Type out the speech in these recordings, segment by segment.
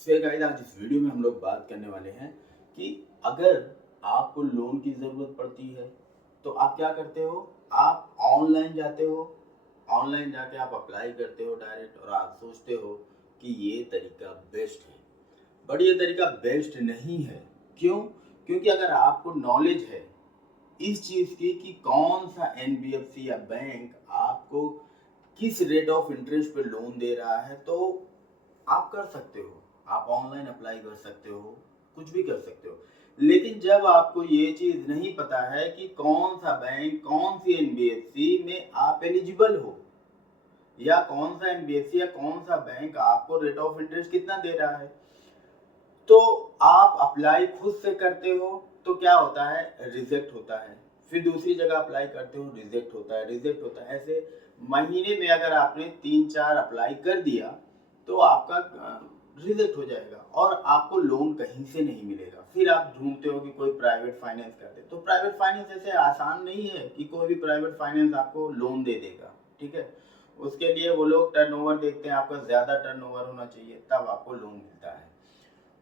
Guys, आज इस video में हम लोग बात करने वाले हैं कि अगर आपको लोन की ज़रूरत पड़ती है तो आप क्या करते हो। आप ऑनलाइन जाते हो, ऑनलाइन जाके आप अप्लाई करते हो डायरेक्ट, और आप सोचते हो कि ये तरीका बेस्ट है। बट ये तरीका बेस्ट नहीं है। क्यों? क्योंकि अगर आपको नॉलेज है इस चीज़ की कि कौन सा एनबीएफसी या बैंक आपको किस रेट ऑफ इंटरेस्ट पे लोन दे रहा है, तो आप कर सकते हो। आप ऑनलाइन अप्लाई कर सकते हो, कुछ भी कर सकते हो। लेकिन जब आपको ये चीज़ नहीं पता है कि कौन सा बैंक, कौन सी एनबीएफसी में आप एलिजिबल हो, या कौन सा एनबीएफसी या कौन सा बैंक आपको रेट ऑफ इंटरेस्ट कितना दे रहा है, तो आप अप्लाई खुद से करते हो तो क्या होता है, रिजेक्ट होता है। फिर दूसरी जगह अप्लाई करते हो, रिजेक्ट होता है, रिजेक्ट होता है। ऐसे महीने में अगर आपने 3-4 अप्लाई कर दिया तो आपका रिजेक्ट हो जाएगा और आपको लोन कहीं से नहीं मिलेगा। फिर आप ढूंढते हो कि कोई प्राइवेट फाइनेंस कर दे, तो प्राइवेट फाइनेंस ऐसे आसान नहीं है कि कोई भी प्राइवेट फाइनेंस आपको लोन दे देगा। ठीक है, उसके लिए वो लोग टर्नओवर देखते हैं, आपका ज़्यादा टर्नओवर होना चाहिए तब आपको लोन मिलता है।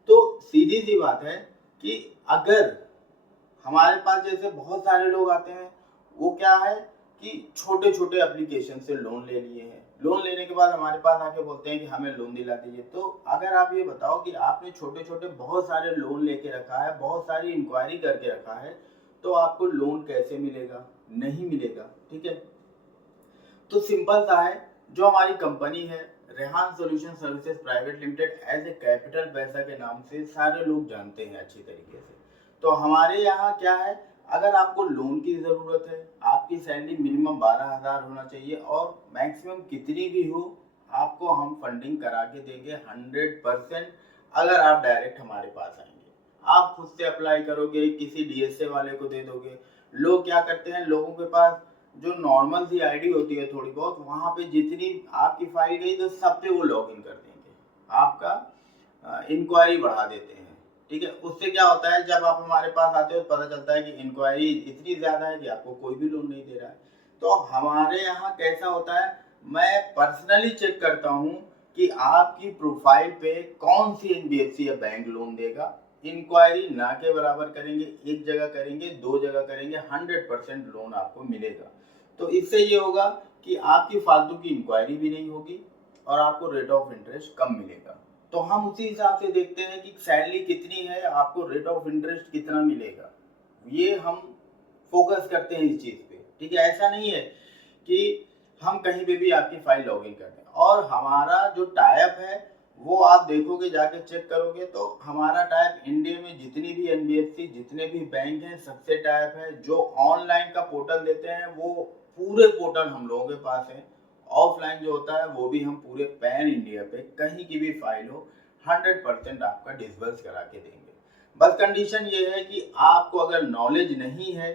तो सीधी सी बात है कि अगर हमारे पास जैसे बहुत सारे लोग आते हैं, वो क्या है कि छोटे छोटे एप्लीकेशन से लोन ले लिए हैं। लोन लेने के बाद हमारे पास आके बोलते हैं कि हमें लोन दिला दीजिए। तो अगर आप ये बताओ कि आपने छोटे छोटे बहुत सारे लोन लेके रखा है, बहुत सारी इंक्वायरी करके रखा है, तो आपको लोन कैसे मिलेगा? नहीं मिलेगा। ठीक है, तो सिंपल सा है, जो हमारी कंपनी है Rehan solution services private limited, as a capital पैसा के नाम से सारे लोग जानते हैं अच्छी तरीके से। तो हमारे यहाँ क्या है, अगर आपको लोन की ज़रूरत है, आपकी सैलरी मिनिमम 12,000 होना चाहिए और मैक्सिमम कितनी भी हो, आपको हम फंडिंग करा के देंगे 100%। अगर आप डायरेक्ट हमारे पास आएंगे, आप खुद से अप्लाई करोगे, किसी डीएसए वाले को दे दोगे। लोग क्या करते हैं, लोगों के पास जो नॉर्मल सी आईडी होती है थोड़ी बहुत, वहाँ पे जितनी आपकी फाइल गई तो सब पे वो लॉगिन कर देंगे, आपका इंक्वायरी बढ़ा देते हैं। ठीक है, उससे क्या होता है, जब आप हमारे पास आते हो तो पता चलता है कि इंक्वायरी इतनी ज़्यादा है कि आपको कोई भी लोन नहीं दे रहा है। तो हमारे यहाँ कैसा होता है, मैं पर्सनली चेक करता हूँ कि आपकी प्रोफाइल पे कौन सी एनबीएफसी या बैंक लोन देगा। इंक्वायरी ना के बराबर करेंगे, एक जगह करेंगे, दो जगह करेंगे, 100% लोन आपको मिलेगा। तो इससे ये होगा कि आपकी फालतू की इंक्वायरी भी नहीं होगी और आपको रेट ऑफ इंटरेस्ट कम मिलेगा। तो हम उसी हिसाब से देखते हैं कि सैलरी कितनी है, आपको रेट ऑफ इंटरेस्ट कितना मिलेगा, ये हम फोकस करते हैं इस चीज़ पे। ठीक है, ऐसा नहीं है कि हम कहीं पे भी आपकी फाइल लॉगिन कर दें। और हमारा जो टाइप है वो आप देखोगे, जाके चेक करोगे, तो हमारा टाइप इंडिया में जितनी भी एनबीएफसी, जितने भी बैंक हैं, सबसे टाइप है। जो ऑनलाइन का पोर्टल देते हैं वो पूरे पोर्टल हम लोगों के पास है। ऑफलाइन जो होता है वो भी हम पूरे पैन इंडिया पे कहीं की भी फाइल हो 100% आपका डिसबर्स करा के देंगे। बस कंडीशन ये है कि आपको अगर नॉलेज नहीं है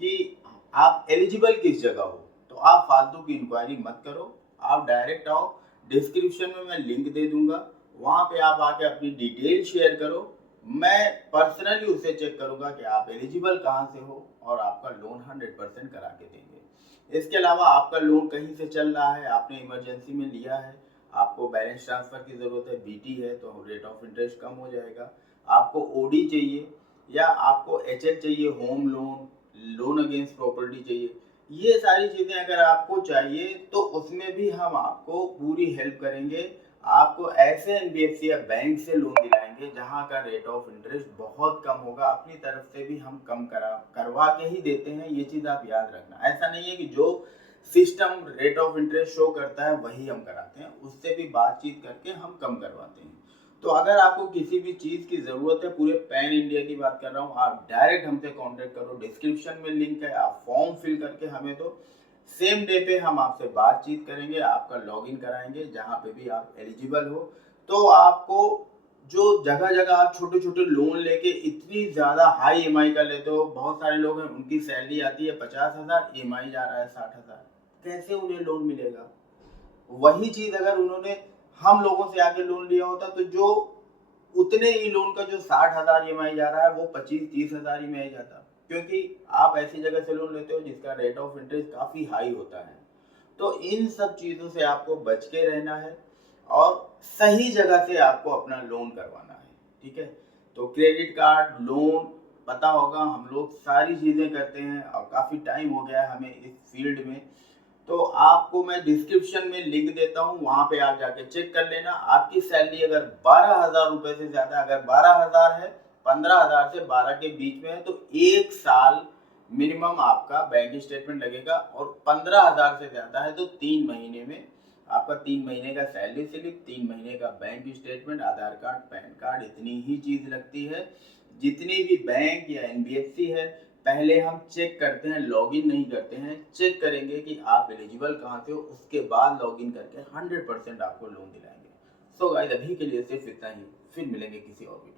कि आप एलिजिबल किस जगह हो, तो आप फालतू की इंक्वायरी मत करो, आप डायरेक्ट आओ। डिस्क्रिप्शन में मैं लिंक दे दूंगा, वहां पे आप आके अपनी डिटेल शेयर करो। मैं पर्सनली उसे चेक करूंगा कि आप एलिजिबल कहाँ से हो और आपका लोन 100% करा के देंगे। इसके अलावा आपका लोन कहीं से चल रहा है, आपने इमरजेंसी में लिया है, आपको बैलेंस ट्रांसफर की ज़रूरत है, बीटी है, तो रेट ऑफ इंटरेस्ट कम हो जाएगा। आपको ओडी चाहिए या आपको एचएल चाहिए, home loan, loan against property चाहिए, ये सारी चीज़ें अगर आपको चाहिए तो उसमें भी हम आपको पूरी हेल्प करेंगे। आपको ऐसे एनबीएफसी या बैंक से लोन दिलाएंगे जहाँ का रेट ऑफ इंटरेस्ट बहुत कम होगा। अपनी तरफ से भी हम कम करवा के ही देते हैं, ये चीज़ आप याद रखना। ऐसा नहीं है कि जो system rate of interest show करता है वही हम कराते हैं, उससे भी बातचीत करके हम कम करवाते हैं। तो अगर आपको किसी भी चीज़ की ज़रूरत है, पूरे पैन इंडिया की बात कर रहा हूँ, आप डायरेक्ट हमसे कांटेक्ट करो। डिस्क्रिप्शन में लिंक है, आप फॉर्म फिल करके हमें दो, सेम डे पे हम आपसे बातचीत करेंगे, आपका लॉगिन कराएंगे जहाँ पे भी आप एलिजिबल हो। तो आपको जो जगह जगह आप छोटे छोटे लोन लेके इतनी ज़्यादा हाई ईएमआई कर लेते हो, बहुत सारे लोग हैं उनकी सैलरी आती है 50,000, ईएमआई जा रहा है 60,000, कैसे उन्हें लोन मिलेगा? वही चीज अगर उन्होंने हम लोगों से आके लोन लिया होता तो जो उतने ही लोन का जो 60,000 ईएमआई जा रहा है वो 25-30,000 ईएमआई जाता, क्योंकि आप ऐसी जगह से लोन लेते हो जिसका रेट ऑफ इंटरेस्ट काफी हाई होता है। तो इन सब चीजों से आपको बच के रहना है और सही जगह से आपको अपना लोन करवाना है, ठीक है। तो क्रेडिट कार्ड, लोन, पता होगा हम लोग सारी चीज़ें करते हैं और काफ़ी टाइम हो गया है हमें इस फील्ड में। तो आपको मैं डिस्क्रिप्शन में लिंक देता हूँ, वहाँ पे आप जाके चेक कर लेना। आपकी सैलरी अगर 12,000 रुपए से ज़्यादा, अगर 12,000 है, 15,000 से 12 के बीच में है, तो 1 साल मिनिमम आपका बैंक स्टेटमेंट लगेगा, और 15,000 से ज़्यादा है तो 3 महीने में आपका 3 महीने का सैलरी स्लिप, 3 महीने का बैंक स्टेटमेंट, आधार कार्ड, पैन कार्ड, इतनी ही चीज़ लगती है। जितनी भी बैंक या एनबीएफसी है, पहले हम चेक करते हैं, लॉगिन नहीं करते हैं। चेक करेंगे कि आप एलिजिबल कहाँ से हो, उसके बाद लॉगिन करके 100% आपको लोन दिलाएंगे। सो गाइस, अभी के लिए सिर्फ इतना ही, फिर मिलेंगे किसी और वीडियो।